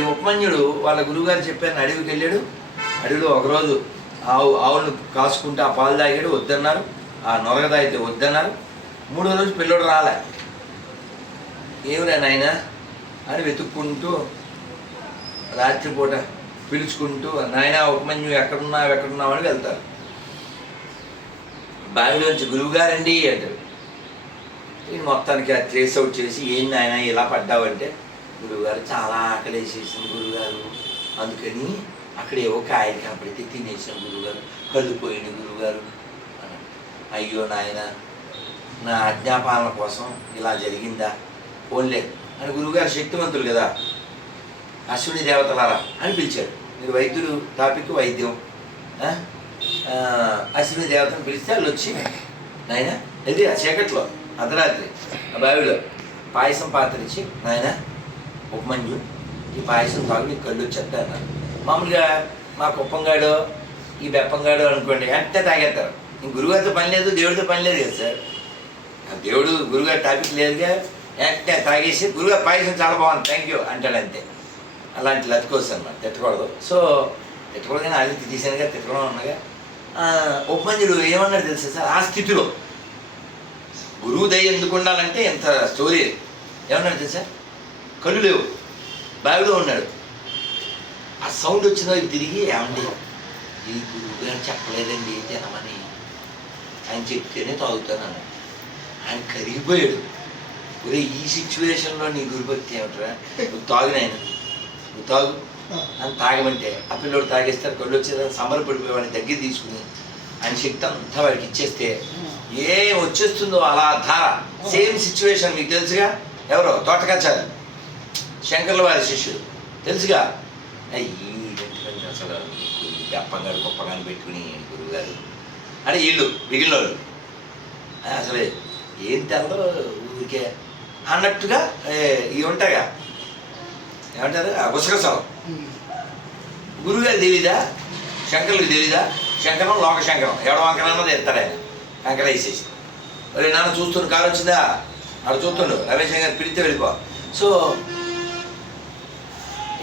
ఈ ఉపమన్యుడు వాళ్ళ గురువుగారు చెప్పారని అడవికి వెళ్ళాడు. అడవిలో ఒకరోజు ఆవు ఆవులను కాసుకుంటూ ఆ పాలు తాగాడు వద్దన్నారు. ఆ నొరగ తాగితే వద్దన్నారు. మూడో రోజు పిల్లోడు రాలే. ఏమిరా నాయన? అని వెతుక్కుంటూ రాత్రిపూట పిలుచుకుంటూ నాయన ఉపమన్యు ఎక్కడున్నావు ఎక్కడున్నావు అని వెళ్తారు. బావిలోంచి గురువుగారండి అంటారు. మొత్తానికి అది ట్రేస్ అవుట్ చేసి ఏం నాయన ఇలా పడ్డావంటే గురువుగారు చాలా ఆకలేసేసింది గురువుగారు. అందుకని అక్కడ ఏవో కాయలు కాబట్టి తినేసాం గురువుగారు. కళ్ళుపోయింది గురువుగారు. అయ్యో నాయన నా ఆజ్ఞాపాలన కోసం ఇలా జరిగిందా? పోన్లే అని గురువుగారు శక్తివంతులు కదా. అశ్విని దేవతలారా అని పిలిచాడు మీరు వైద్యులు టాపిక్ వైద్యం. అశ్విని దేవతను పిలిస్తే వాళ్ళు వచ్చి నాయన ఇది ఆ చీకట్లో అర్ధరాత్రి. ఆ బావిలో పాయసం పాత్ర ఇచ్చి నాయన ఉపమంజు ఈ పాయసం తాగు నీకు కళ్ళు వచ్చేస్తాను మామూలుగా మా కుప్పంగాడు ఈ బెప్పంగాడు అనుకోండి వెంటనే తాగేస్తారు? ఇంక గురుగారితో పని లేదు దేవుడితో పని లేదు కదా సార్. దేవుడు గురుగారు టాపిక్ లేదుగా. వెంటనే తాగేసి గురుగారు పాయసం చాలా బాగుంది థ్యాంక్ యూ అంటాడు అంతే. అలాంటి లతుకోవచ్చు అనమాట తిట్టకూడదు. సో తిట్టకూడదు కానీ అది తీసానుగా తిట్టడం ఉన్నగా. ఉపమంజుడు ఏమన్నాడు తెలుసా సార్? ఆ స్థితిలో. గురువు దయ ఎందుకు ఉండాలంటే ఇంత స్టోరీ. ఏమన్నాడు తెలుసా? కళ్ళు లేవు. బావిలో ఉన్నాడు. ఆ సౌండ్ వచ్చిన వైపు తిరిగి ఏమండి? ఈ గురువు గారు చెప్పలేదండి తినమని. ఆయన చెప్తేనే తాగుతాను అన్నాడు ఆయన కరిగిపోయాడు. ఒరే ఈ సిచ్యువేషన్లో నీ గురుభక్తి ఏమిట్రా? నువ్వు తాగు నాయన. నువ్వు తాగు. అని తాగమంటే. ఆ పిల్లోడు తాగేస్తారు కళ్ళు వచ్చేదాన్ని సంబరపడిపోయి వాడిని దగ్గర తీసుకుని ఆయన శక్తి అంతా వాడికి ఇచ్చేస్తే ఏం వచ్చేస్తుందో అలా ధార. సేమ్ సిచ్యువేషన్ మీకు తెలుసుగా? ఎవరో? తోటకాచారు. శంకర్ల వారి శిష్యుడు. తెలుసుగా? ఏంటంటే అసలు గప్పంగాడు గొప్పగాని పెట్టుకుని గురువుగారు. అంటే వీళ్ళు మిగిలిన వాళ్ళు అసలు ఏం తెల్లో ఊరికే. అన్నట్టుగా ఇవి ఉంటాయిగా. ఏమంటారు? ఆ గురువుగారు తెలీదా? శంకర్లకు తెలీదా? శంకరం లోక శంకరం ఎవడ వంకరన్నది ఎత్తాడు ఆయన. కంకర వేసేసి మరి నాన్న చూస్తున్న కారు వచ్చిందా అక్కడ చూస్తుండు. రమేష్ గారు పిలిస్తే వెళ్ళిపో. సో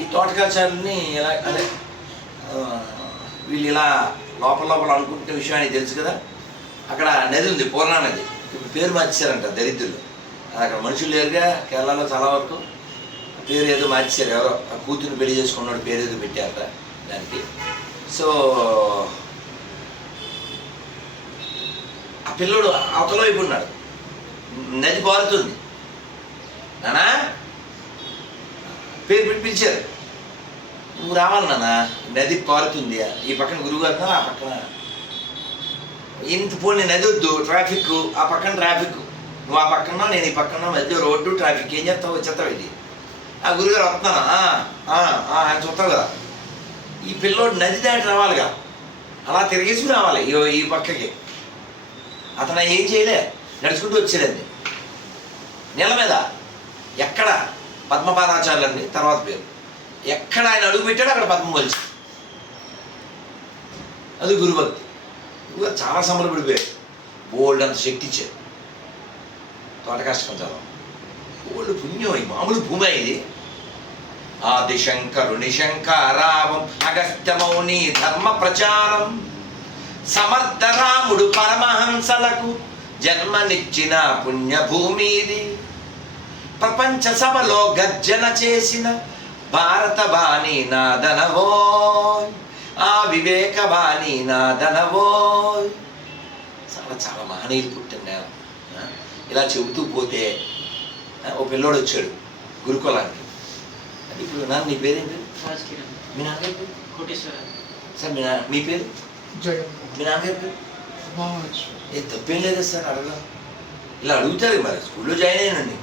ఈ తోటకాచారుని ఇలా అదే వీళ్ళు ఇలా లోపల లోపల అనుకుంటున్న విషయం ఆయనకి తెలుసు కదా. అక్కడ నది ఉంది పూర్ణా నది. ఇప్పుడు పేరు మార్చారంట దరిద్రులు. అక్కడ మనుషులు లేరుగా కేరళలో చాలా వరకు. పేరు ఏదో మార్చారు ఎవరో. ఆ కూతురు పెళ్ళి చేసుకున్నాడు పేరు ఏదో పెట్టారట దానికి. సో ఆ పిల్లోడు అవతల వైపు ఉన్నాడు. నది పారుతుంది. నానా? పేరు పెట్టి పిలిచారు. నువ్వు రావాలి నాన్న నది పారుతుంది ఈ పక్కన గురువుగారు ఆ పక్కన ఇంత పోనీ నది వద్దు ట్రాఫిక్ ఆ పక్కన ట్రాఫిక్ నువ్వు ఆ పక్కన నేను ఈ పక్కన మధ్య రోడ్డు ట్రాఫిక్. ఏం చేస్తావు వచ్చేస్తావు ఇది. ఆ గురుగారు వస్తున్నాను ఆయన చూస్తావు కదా. ఈ పిల్లోడు నది దాటి రావాలిగా. అలా తిరిగేసి రావాలి ఈ ఈ పక్కకి. అతను ఏం చేయలే నడుచుకుంటూ వచ్చేదండి నేల మీద? ఎక్కడ? పద్మపాదాచార్యులండి తర్వాత పేరు. ఎక్కడ ఆయన అడుగు పెట్టాడో అక్కడ పద్మం కలిసి అది గురుభక్తి. చాలా సంబరపడిపోయాడు బోల్డ్ అంత శక్తి ఇచ్చారు తోట కష్టం చాలా బోల్డ్ పుణ్యం ఈ మామూలు భూమి ఇది. ఆది శంకరుని శంకరావం అగస్త్య మౌని ధర్మ ప్రచారం. సమర్థ రాముడు పరమహంసలకు జన్మనిచ్చిన పుణ్యభూమి ఇది. ప్రపంచ సభలో గర్జన చేసిన భారత బాణి నాదనవోయ్ ఆ వివేక బాణి నాదనవోయ్ చాలా చాలా మహనీయులు పుట్టిన నేల ఆ, ఇలా చెబుతూ పోతే ఓ పిల్లోడు వచ్చాడు గురుకులానికి. ఇప్పుడు నాన్న నీ పేరేంటి మీ నాన్నగారి సార్ మీ నాన్న మీ పేరు? జగన్ మీ నాన్నగారి పేరు? ఏ తప్పేం లేదు సార్ అడగడం ఇలా అడుగుతారు మరి స్కూల్లో జాయిన్ అయ్యానండి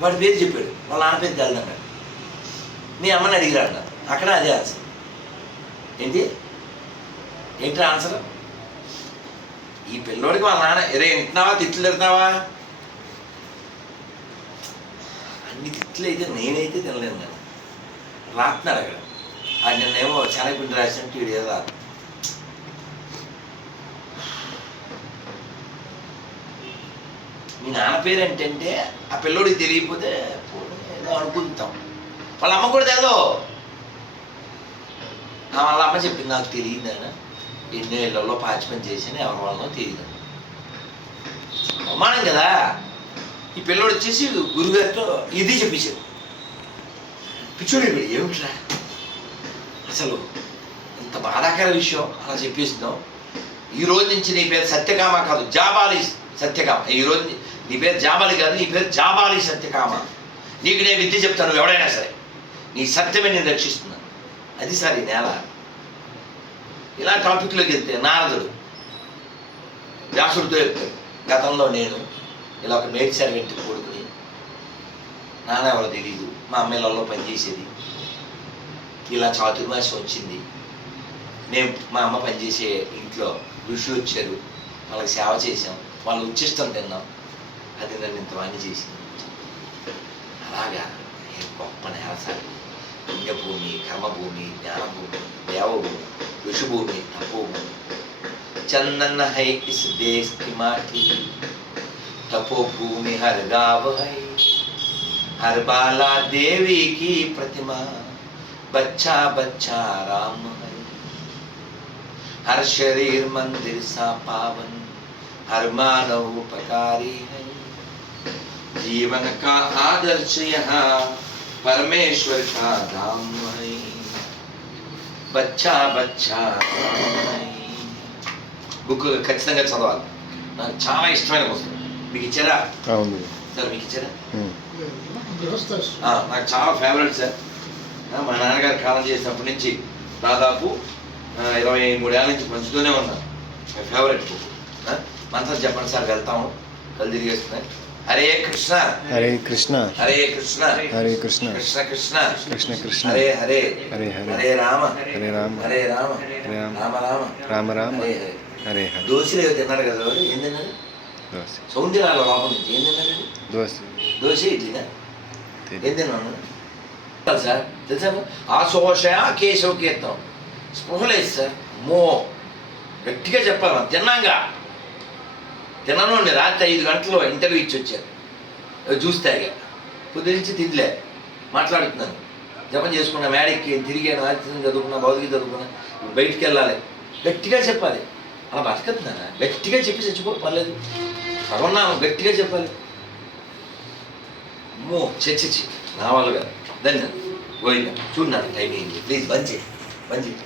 వాడి పేరు చెప్పాడు. వాళ్ళ నాన్న పేరు తెలదన్నాడు మీ అమ్మని అడిగిరాడు నాకు అక్కడ అదే ఆన్సర్ ఏంటి? ఏంటి ఆన్సర్ ఈ పిల్లోడికి వాళ్ళ నాన్న ఇరే వింటున్నావా తిట్లు తిడుతున్నావా అన్ని తిట్లు అయితే నేనైతే తినలేను కదా రాస్తున్నాడు అక్కడ. అది నిన్నేమో శనగపిండి రాసినట్టు వీడియో రాదు మీ నాన్న పేరు ఏంటంటే ఆ పిల్లోడికి తెలియకపోతే ఏదో అనుకుంటాం. వాళ్ళ అమ్మ కూడా తెలదు. నా వాళ్ళ అమ్మ చెప్పింది నాకు తెలియదు ఆయన ఎన్నో ఇళ్ళలో పాచి చేసిన ఎవరి వల్లనో తెలియదు. అవమానం కదా. ఈ పిల్లోడు వచ్చేసి గురుగారితో ఇది చెప్పేశాడు. పిచ్చోడు వీడు ఏమిట్రా? అసలు ఇంత బాధాకర విషయం అలా చెప్పేసినాం ఈ రోజు నుంచి నీ పేరు సత్యకామ కాదు జాబాలి సత్యకామ. ఈ రోజు నీ- పేరు జాబాలి కాదు నీ పేరు జాబాలి సత్యకామ. నీకు నేను విద్య చెప్తాను ఎవడైనా సరే. నీ సత్యమే నేను రక్షిస్తున్నాను. అది సార్ ఈ నేల. ఇలా టాపిక్లోకి వెళ్తే నారదుడు వ్యాసుడితో చెప్తాడు గతంలో నేను ఇలా ఒక మేడ్ సర్వెంట్ కొడుకుని నాన్న ఎవరో తెలియదు మా అమ్మాయిలలో పనిచేసేది. ఇలా చాతుర్మాసం వచ్చింది. మేము మా అమ్మ పనిచేసే ఇంట్లో ఋషి వచ్చారు వాళ్ళకి సేవ చేసాం వాళ్ళు ఉచ్చిష్టం తిన్నాం అది నన్ను ఇంతవాణ్ణి చేసింది అలాగా ఏ గొప్ప నేల సార్ పుణ్యభూమి కర్మభూమి జ్ఞానభూమి దేవభూమి ఋషిభూమి తపోభూమి चंदन है इस देश की माटी तपोभूमि हर गाँव है हर बाला देवी की प्रतिमा बच्चा बच्चा राम है हर शरीर मंदिर सा पावन हर मानव उपकारी है जीवन का आदर्श यहाँ परमेश्वर का धाम है बच्चा बच्चा राम है బుక్ ఖచ్చితంగా చదవాలి నాకు చాలా ఇష్టమైన పుస్తకం మీకు ఇచ్చారా అవును సార్ మీకు ఇచ్చారా ఉమ్. ఆ, నాకు చాలా ఫేవరెట్ సార్ ఆ, మా నాన్నగారు కాలం చేసినప్పటి నుంచి దాదాపు ఆ, ఇరవై మూడేళ్ళ నుంచి పంచుతూనే ఉన్నాను మై ఫేవరెట్ బుక్ ఆ, మంత్రం చెప్పండి సార్ వెళ్తాము. కళ్ళు తిరిగేస్తున్నాయి హరే కృష్ణ. హరే కృష్ణ. హరే కృష్ణ. హరే కృష్ణ. కృష్ణ కృష్ణ. కృష్ణ కృష్ణ. హరే హరే. హరే హరే. హరే రామ. హరే రామ. హరే రామ. హరే రామ. రామ రామ. రామ రామ. హరే హరే. హరే దోశలు ఏవో తిన్నారు కదా ఏం తిన్నారు? దోశ. సౌందర్యాల లోపల నుంచి ఏం తిన్నారు? దోశ. దోశ ఇడ్లీనా? ఏం తిన్నాను సార్. తెలుసా ఆశోష కేశవ కీర్తం స్పృహ లేదు సార్. మో. గట్టిగా చెప్పాలి తిన్నాగా? తిన్నాను రాత్రి ఐదు గంటలు ఇంటర్వ్యూ ఇచ్చి వచ్చారు జ్యూస్ తాగా. పొద్దు నుంచి మాట్లాడుతున్నాను. జపం చేసుకున్నా మేడెక్కి తిరిగాను ఆదిత్యం చదువుకున్నా భౌతిక చదువుకున్నా బయటికి వెళ్ళాలి. గట్టిగా చెప్పాలి. అలా బతుకుతున్నా గట్టిగా చెప్పి చచ్చిపో పర్లేదు. సగన్నాను గట్టిగా చెప్పాలి. అమ్మో చచ్చి నా వాళ్ళు కాదు. ధన్యవాదాలు. గోవింద. చూడు నాకు టైం అయింది. ప్లీజ్ బంద్ చేయి. బంద్ చేయి.